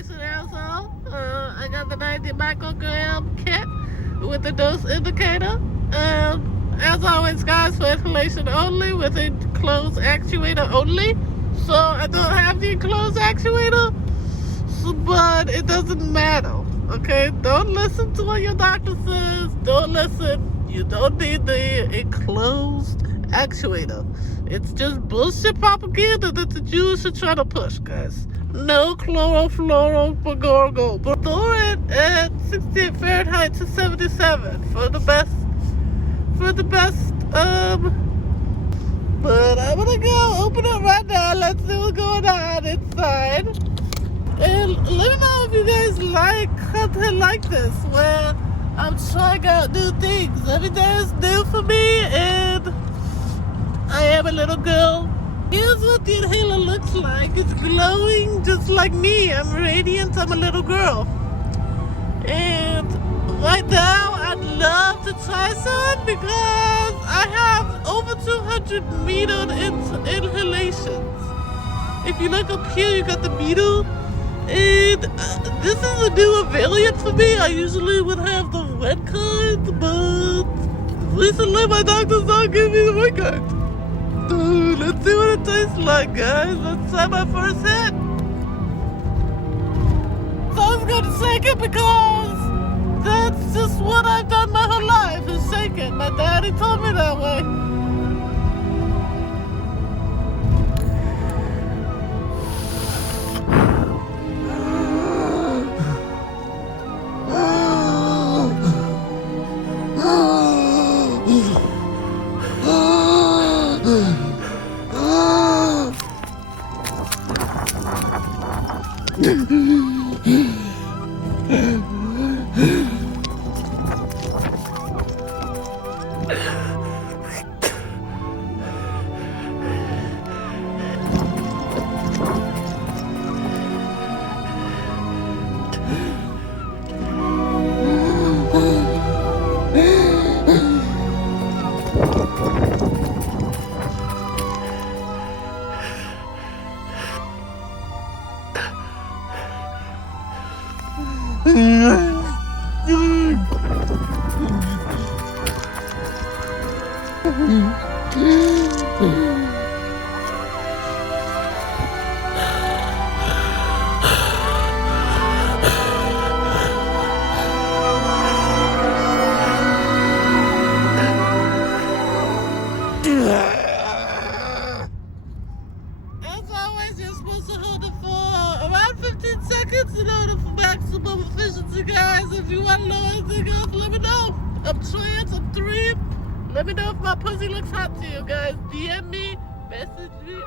information also. I got the 90 microgram kit with the dose indicator. As always, guys, for installation only with enclosed actuator only. So I don't have the enclosed actuator, but it doesn't matter. Okay, don't listen to what your doctor says. Don't listen. You don't need the enclosed actuator. It's just bullshit propaganda that the Jews are trying to push, guys. No chlorofluorogorgo. But store it at 68 Fahrenheit to 77 for the best. But I'm gonna go open it right now. Let's see what's going on inside. And let me know if you guys like content like this, where I'm trying out new things. Every day is new for me, and I am a little girl. Here's what the inhaler looks like. It's glowing just like me. I'm radiant. I'm a little girl. And right now, I'd love to try some because I have over 200 metered inhalations. If you look up here, you got the meter. And this is a newer variant for me. I usually would have the red kind, but recently my doctor's not giving me the red kind. Let's see what it tastes like, guys. Let's try my first hit. So I'm gonna shake it because that's just what I've done my whole life, is shake it. My daddy told me that way. As always, you're supposed to hold it for around 15 seconds in order for maximum efficiency, guys. If you want to know anything else, let me know. I'm trans, I'm 3. Let me know if my pussy looks hot to you, guys. DM me, message me.